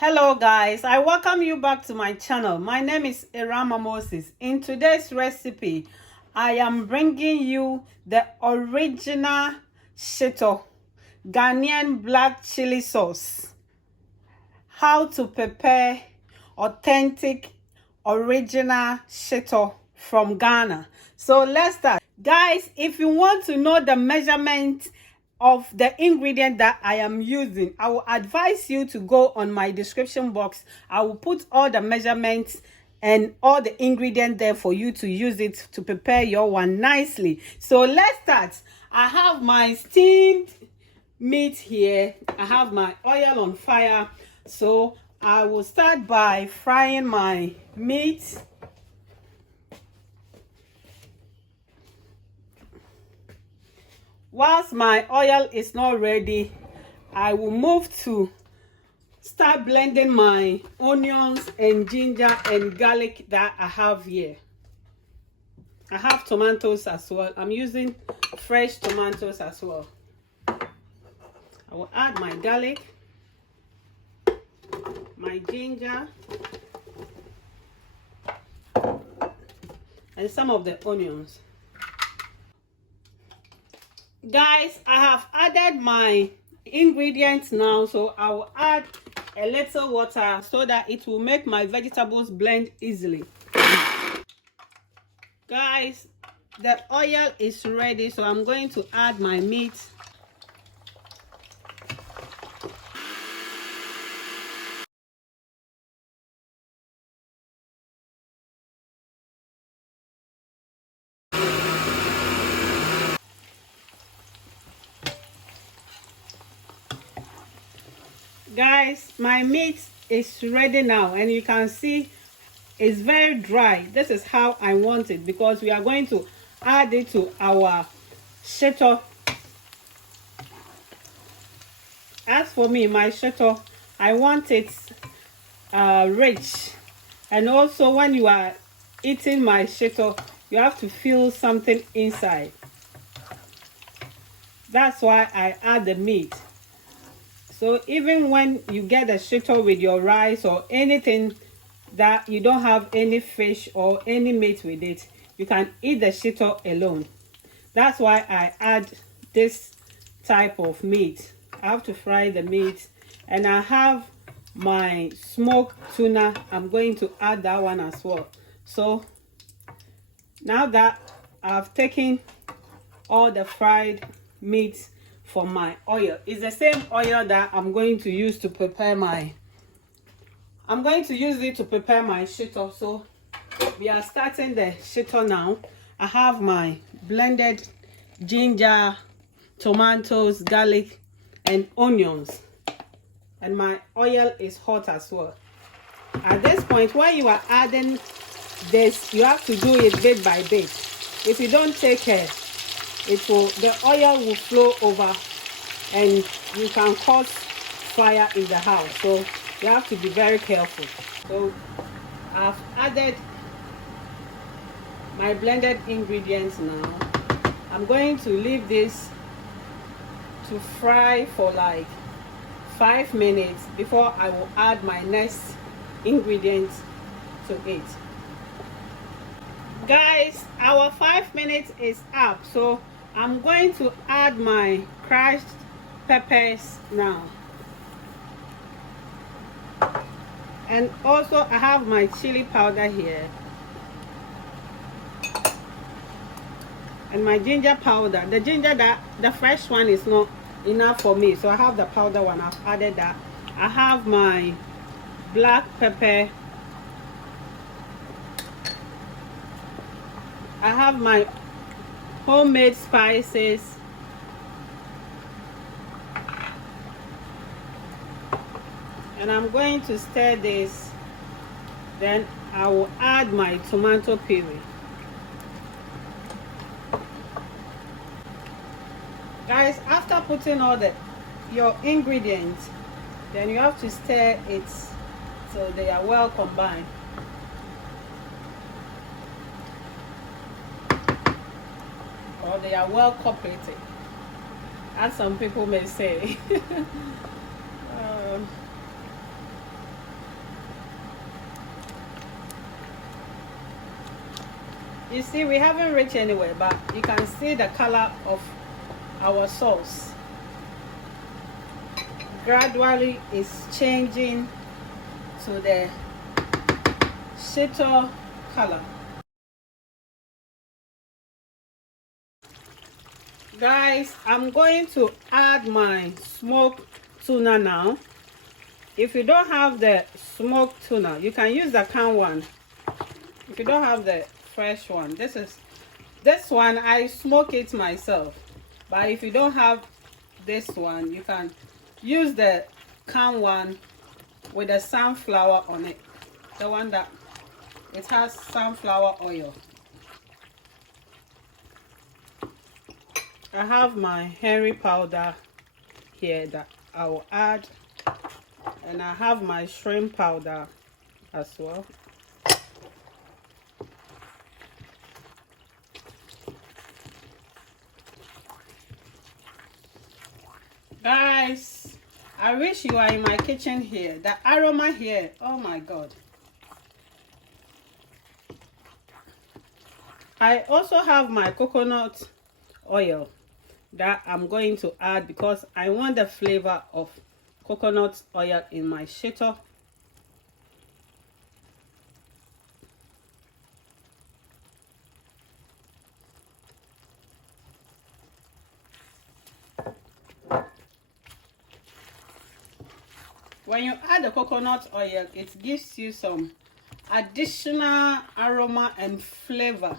Hello guys, I welcome you back to my channel. My name is Irama Moses. In today's recipe, I am bringing you the original Shito Ghanaian black chili sauce. How to prepare authentic original Shito from Ghana. So let's start. Guys, if you want to know the measurement of the ingredient that I am using, I will advise you to go on my description box. I will put all the measurements and all the ingredients there for you to use it to prepare your one nicely. So let's start. I have my steamed meat here. I have my oil on fire. So I will start by frying my meat. Whilst my oil is not ready, I will move to start blending my onions and ginger and garlic that I have here. I have tomatoes as well. I'm using fresh tomatoes as well. I will add my garlic, my ginger, and some of the onions. Guys, I have added my ingredients now, so I will add a little water so that it will make my vegetables blend easily. Guys, the oil is ready, so I'm going to add my meat. Guys, my meat is ready now, and you can see it's very dry. This is how I want it, because we are going to add it to our shito. As for me, my shito, I want it rich, and also when you are eating my shito, you have to feel something inside. That's why I add the meat. So even when you get the shito with your rice or anything that you don't have any fish or any meat with it, you can eat the shito alone. That's why I add this type of meat. I have to fry the meat, and I have my smoked tuna. I'm going to add that one as well. So now that I've taken all the fried meat from my oil, it's the same oil that I'm going to use to prepare my shito. So we are starting the shito now. I have my blended ginger, tomatoes, garlic, and onions, and my oil is hot as well. At this point, when you are adding this, you have to do it bit by bit. If you don't take care, the oil will flow over and you can cause fire in the house. So you have to be very careful. So I've added my blended ingredients now. I'm going to leave this to fry for like 5 minutes before I will add my next ingredients to it. Guys, our 5 minutes is up, so I'm going to add my crushed peppers now. And also I have my chili powder here and my ginger powder. The ginger, the fresh one is not enough for me, so I have the powder one. I've added that. I have my black pepper. I have my homemade spices. And I'm going to stir this. Then I will add my tomato puree. Guys, after putting all your ingredients, then you have to stir it so they are well combined. Or they are well cooperated, as some people may say. You see, we haven't reached anywhere, but you can see the color of our sauce gradually is changing to the Shito color. Guys, I'm going to add my smoked tuna now. If you don't have the smoked tuna, you can use the canned one. If you don't have the fresh one, this one I smoke it myself. But if you don't have this one, you can use the canned one with the sunflower on it. The one that it has sunflower oil. I have my herring powder here that I will add, and I have my shrimp powder as well. Guys, I wish you are in my kitchen here. The aroma here, oh my god. I also have my coconut oil that I'm going to add because I want the flavor of coconut oil in my Shito. When you add the coconut oil, it gives you some additional aroma and flavor.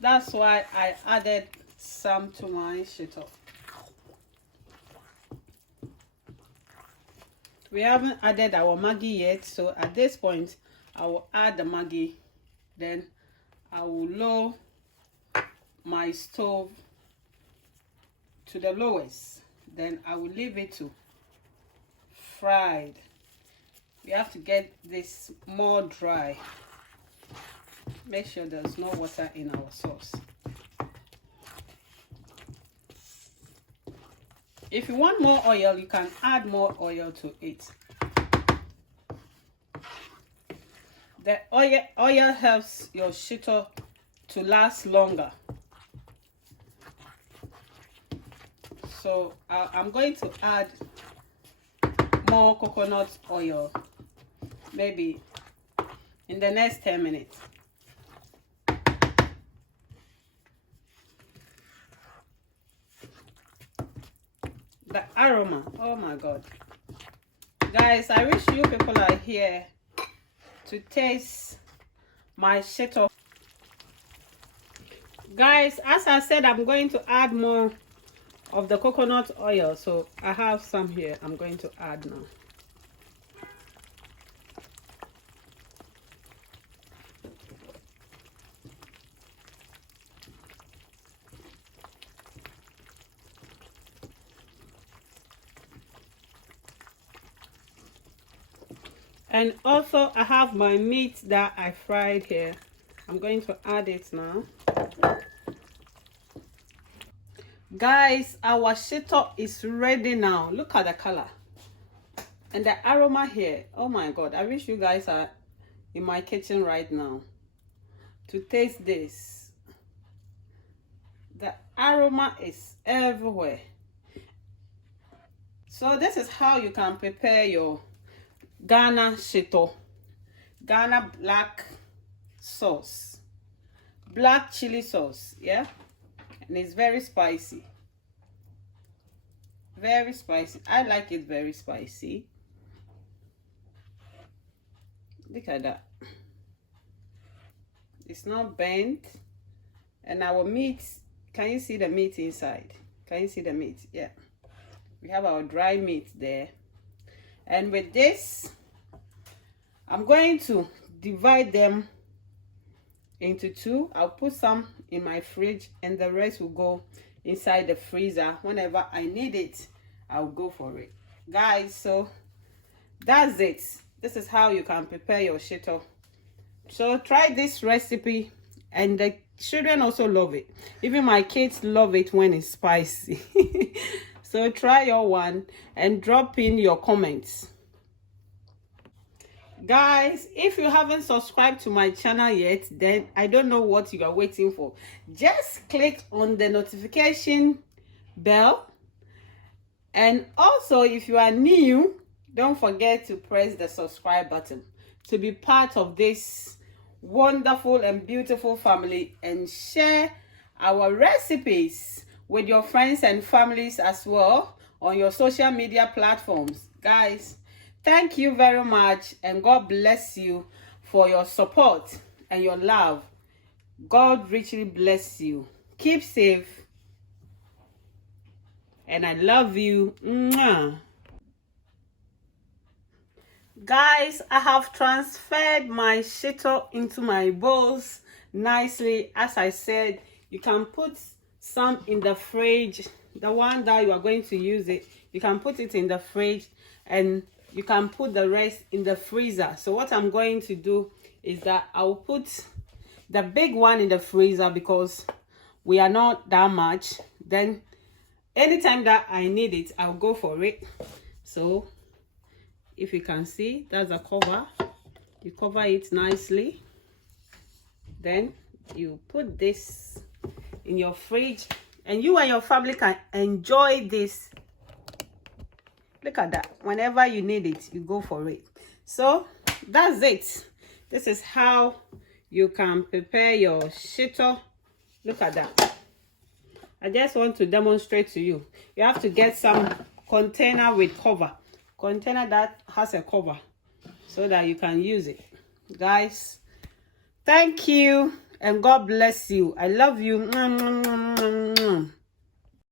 That's why I added some to my Shito. We haven't added our Maggie yet, so at this point I will add the Maggie. Then I will lower my stove to the lowest. Then I will leave it to fried. We have to get this more dry. Make sure there's no water in our sauce. If you want more oil, you can add more oil to it. The oil helps your Shito to last longer. So I'm going to add more coconut oil maybe in the next 10 minutes. The aroma, oh my god. Guys, I wish you people are here to taste my Shito. Guys, as I said, I'm going to add more of the coconut oil, so I have some here I'm going to add now. And also I have my meat that I fried here. I'm going to add it now. Guys, our Shito is ready now. Look at the color and the aroma here. Oh my god, I wish you guys are in my kitchen right now to taste this. The aroma is everywhere. So this is how you can prepare your Ghana Shito, Ghana black sauce, black chili sauce, yeah, and it's very spicy. Very spicy. I like it very spicy. Look at that. It's not burnt. And our meat, can you see the meat inside? Can you see the meat? Yeah. We have our dry meat there. And with this, I'm going to divide them into two. I'll put some in my fridge and the rest will go inside the freezer. Whenever I need it, I'll go for it. Guys, so that's it. This is how you can prepare your Shito. So try this recipe, and the children also love it. Even my kids love it when it's spicy. So try your one and drop in your comments. Guys, if you haven't subscribed to my channel yet, then I don't know what you are waiting for. Just click on the notification bell. And also, if you are new, don't forget to press the subscribe button to be part of this wonderful and beautiful family, and share our recipes with your friends and families as well on your social media platforms. Guys, thank you very much, and God bless you for your support and your love. God richly bless you. Keep safe, and I love you. Mwah. Guys, I have transferred my Shito into my bowls nicely. As I said, you can put some in the fridge. The one that you are going to use it, you can put it in the fridge, and you can put the rest in the freezer. So what I'm going to do is that I'll put the big one in the freezer because we are not that much. Then anytime that I need it, I'll go for it. So if you can see, that's a cover. You cover it nicely. Then you put this in your fridge, and you and your family can enjoy this. Look at that. Whenever you need it, you go for it. So that's it. This is how you can prepare your Shito. Look at that. I just want to demonstrate to you. You have to get some container with cover. Container that has a cover so that you can use it. Guys, thank you, and God bless you. I love you.